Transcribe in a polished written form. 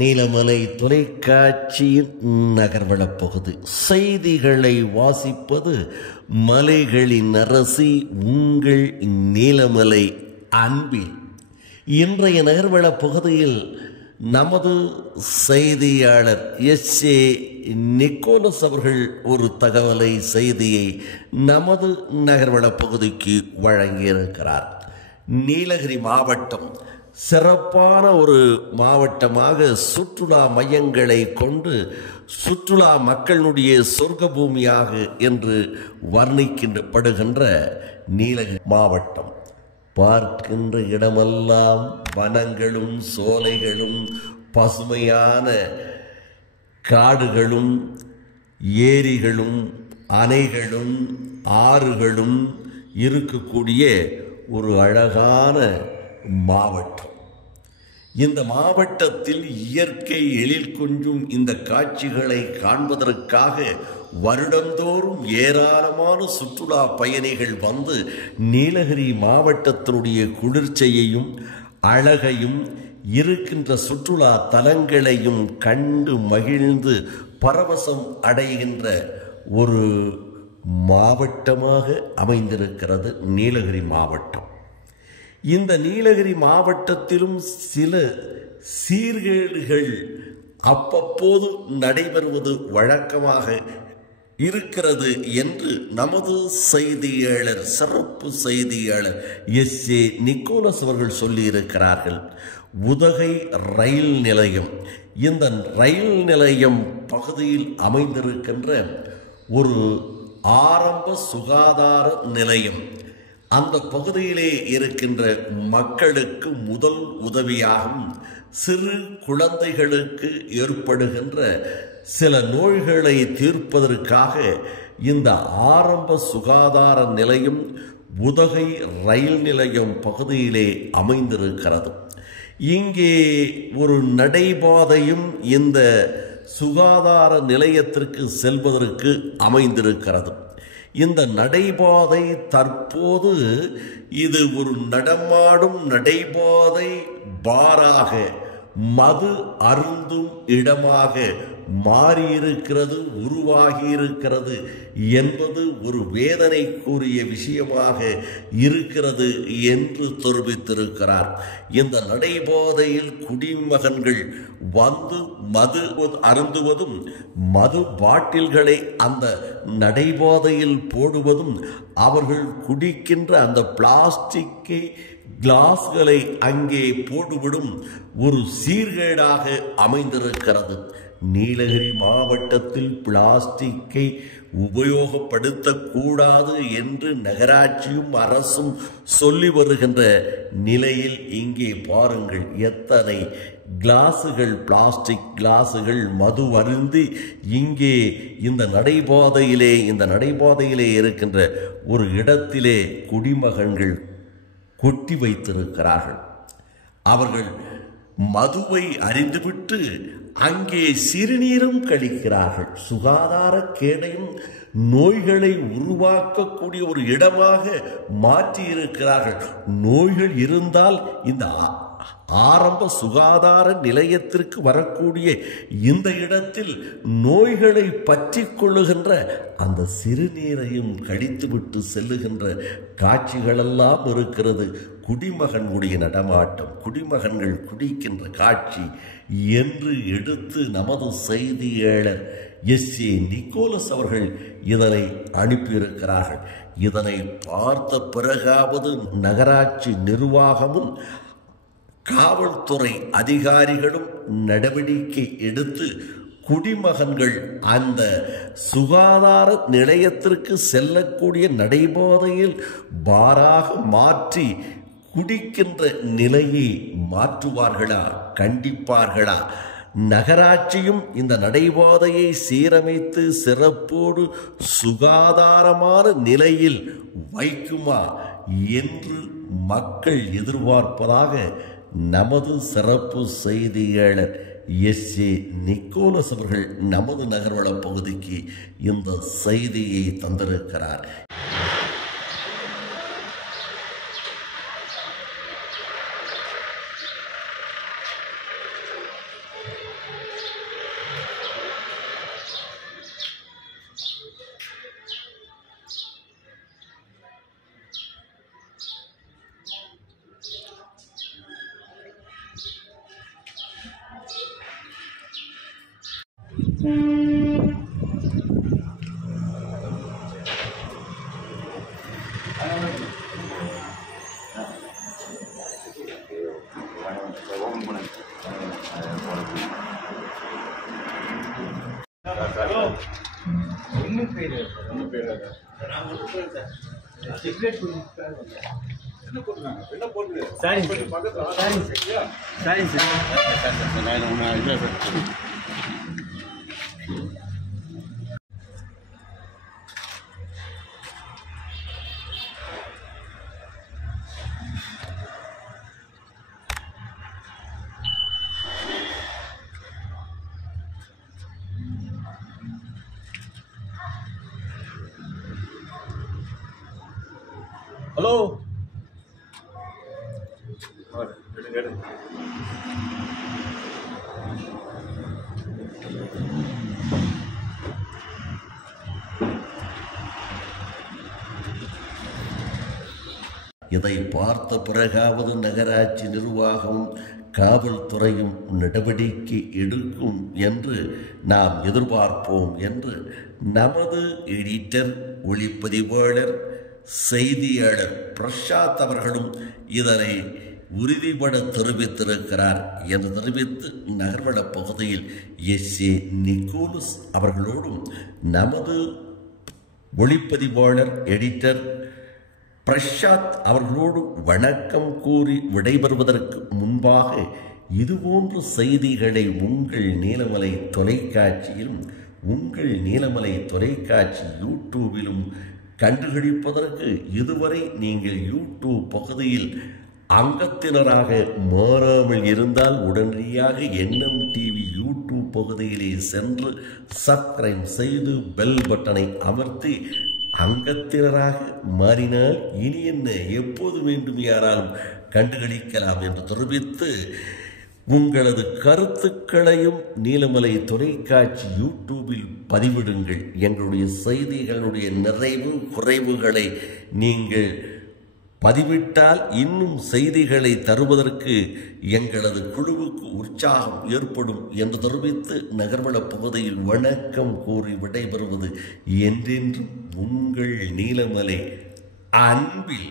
நீலமலை தொலைக்காட்சியின் நகர்வளப் பகுதி செய்திகளை வாசிப்பது மலைகளின் அரசி உங்கள் நீலமலை அன்பில். இன்றைய நகர்வளப் பகுதியில் நமது செய்தியாளர் எஸ்.ஏ. நிக்கோலஸ் அவர்கள் ஒரு செய்தியை நமது நகர்வளப் பகுதிக்கு வழங்கியிருக்கிறார். நீலகிரி மாவட்டம் சிறப்பான ஒரு மாவட்டமாக சுற்றுலா மையங்களை கொண்டு சுற்றுலா மக்களுடைய சொர்க்க பூமியாக என்று வர்ணிக்கப்படுகின்ற நீலகிரி மாவட்டம் பார்க்கின்ற இடமெல்லாம் வனங்களும் சோலைகளும் பசுமையான காடுகளும் ஏரிகளும் அணைகளும் ஆறுகளும் இருக்கக்கூடிய ஒரு அழகான மாவட்டம். இந்த மாவட்டத்தில் இயற்கை எழில் கொஞ்சும் இந்த காட்சிகளை காண்பதற்காக வருடந்தோறும் ஏராளமான சுற்றுலா பயணிகள் வந்து நீலகிரி மாவட்டத்தினுடைய குளிர்ச்சியையும் அழகையும் இருக்கின்ற சுற்றுலா தலங்களையும் கண்டு மகிழ்ந்து பரவசம் அடைகின்ற ஒரு மாவட்டமாக அமைந்திருக்கிறது நீலகிரி மாவட்டம். இந்த நீலகிரி மாவட்டத்திலும் சில சீர்கேடுகள் அவ்வப்போது நடைபெறுவது வழக்கமாக இருக்கிறது என்று நமது செய்தியாளர் சிறப்பு செய்தியாளர் எஸ்.ஏ. நிக்கோலஸ் அவர்கள் சொல்லியிருக்கிறார்கள். உதகை ரயில் நிலையம், இந்த ரயில் நிலையம் பகுதியில் அமைந்திருக்கின்ற ஒரு ஆரம்ப சுகாதார நிலையம், அந்த பகுதியிலே இருக்கின்ற மக்களுக்கு முதல் உதவியாகும் சிறு குழந்தைகளுக்கு ஏற்படுகின்ற சில நோய்களை தீர்ப்பதற்காக இந்த ஆரம்ப சுகாதார நிலையம் உதகை ரயில் நிலையம் பகுதியிலே அமைந்திருக்கிறது. இங்கே ஒரு நடைபாதையும் இந்த சுகாதார நிலையத்திற்கு செல்வதற்கு அமைந்திருக்கிறது. இந்த நடைபாதை தற்போது இது ஒரு நடமாடும் நடைபாதை பாராக மது அருந்தும் இடமாக மாறியிருக்கிறது, உருவாகியிருக்கிறது என்பது ஒரு வேதனைக்குரிய விஷயமாக இருக்கிறது என்று தெரிவித்திருக்கிறார். இந்த நடைபாதையில் குடிமகன்கள் வந்து மது அருந்துவதும் மது பாட்டில்களை அந்த நடைபாதையில் போடுவதும் அவர்கள் குடிக்கின்ற அந்த பிளாஸ்டிக்கை கிளாஸ்களை அங்கே போடுவிடும் ஒரு சீர்கேடாக அமைந்திருக்கிறது. நீலகிரி மாவட்டத்தில் பிளாஸ்டிக்கை உபயோகப்படுத்தக்கூடாது என்று நகராட்சியும் அரசும் சொல்லி வருகின்ற நிலையில் இங்கே பாருங்கள், எத்தனை கிளாஸுகள், பிளாஸ்டிக் கிளாஸுகள் மது அருந்தி இங்கே இந்த நடைபாதையிலே இருக்கின்ற ஒரு இடத்திலே குடிமகன்கள் கொட்டி வைத்திருக்கிறார்கள். அவர்கள் மதுவை அறிந்துவிட்டு அங்கே சிறுநீரும் கழிக்கிறார்கள். சுகாதார கேடையும் நோய்களை உருவாக்கக்கூடிய ஒரு இடமாக மாற்றியிருக்கிறார்கள். நோய்கள் இருந்தால் இந்த ஆரம்ப சுகாதார நிலையத்திற்கு வரக்கூடிய இந்த இடத்தில் நோய்களை பற்றி கொள்ளுகின்ற அந்த சிறுநீரையும் கழித்துவிட்டு செல்லுகின்ற காட்சிகளெல்லாம் இருக்கிறது. குடிமகனுடைய நடமாட்டம், குடிமகன்கள் குடிக்கின்ற காட்சி என்று எடுத்து நமது செய்தியாளர் எஸ்.ஏ. நிக்கோலஸ் அவர்கள் இதனை அனுப்பியிருக்கிறார்கள். இதனை பார்த்த பிறகாவது நகராட்சி நிர்வாகமும் காவல்துறை அதிகாரிகளும் நடவடிக்கை எடுத்து குடிமகன்கள் அந்த சுகாதார நிலையத்திற்கு செல்லக்கூடிய நடைபாதையில் பாராக மாற்றி குடிக்கின்ற நிலையை மாற்றுவார்களா, கண்டிப்பார்களா? நகராட்சியும் இந்த நடைபாதையை சீரமைத்து சிறப்போடு சுகாதாரமான நிலையில் வைக்குமா என்று மக்கள் எதிர்பார்ப்பதாக நமது சிறப்பு செய்தியாளர் எஸ்.ஏ. நிக்கோலஸ் அவர்கள் நமது நகர்வள பகுதிக்கு இந்த செய்தியை தந்திருக்கிறார். ஹலோ இதை பார்த்த பிறகாவது நகராட்சி நிர்வாகமும் காவல்துறையும் நடவடிக்கை எடுக்கும் என்று நாம் எதிர்பார்ப்போம் என்று நமது எடிட்டர், ஒளிப்பதிவாளர், செய்தியாளர் பிரசாத் அவர்களும் இதனை உறுதிபட தெரிவித்திருக்கிறார் என்று தெரிவித்து நகர்வள பகுதியில் எஸ்.ஏ. நிக்கோலஸ் அவர்களோடும் நமது ஒளிப்பதிவாளர், எடிட்டர் பிரசாத் அவர்களோடு வணக்கம் கூறி விடைபெறுவதற்கு முன்பாக இதுபோன்ற செய்திகளை உங்கள் நீலமலை தொலைக்காட்சியிலும் உங்கள் நீலமலை தொலைக்காட்சி யூடியூபிலும் கண்டுகளிப்பதற்கு இதுவரை நீங்கள் யூடியூப் பகுதியில் அங்கத்தினராக மாறாமல் இருந்தால் உடனடியாக NMTV யூடியூப் பகுதியிலே சென்று சப்ஸ்கிரைப் செய்து பெல் பட்டனை அமர்த்தி அங்கத்தினராக மாறினால் இனி என்ன எப்போது வேண்டும் யாராலும் கண்டுகளிக்கலாம் என்று தெரிவித்து உங்களது கருத்துக்களையும் நீலமலை தொலைக்காட்சி யூடியூபில் பதிவிடுங்கள். எங்களுடைய செய்திகளுடைய நிறைவு குறைவுகளை நீங்கள் பதிவிட்டால் இன்னும் செய்திகளை தருவதற்கு எங்களது குழுவுக்கு உற்சாகம் ஏற்படும் என்று தெரிவித்து நகர்வள பகுதியில் வணக்கம் கூறி விடைபெறுவது என்றென்றும் உங்கள் நீலமலை அன்பில்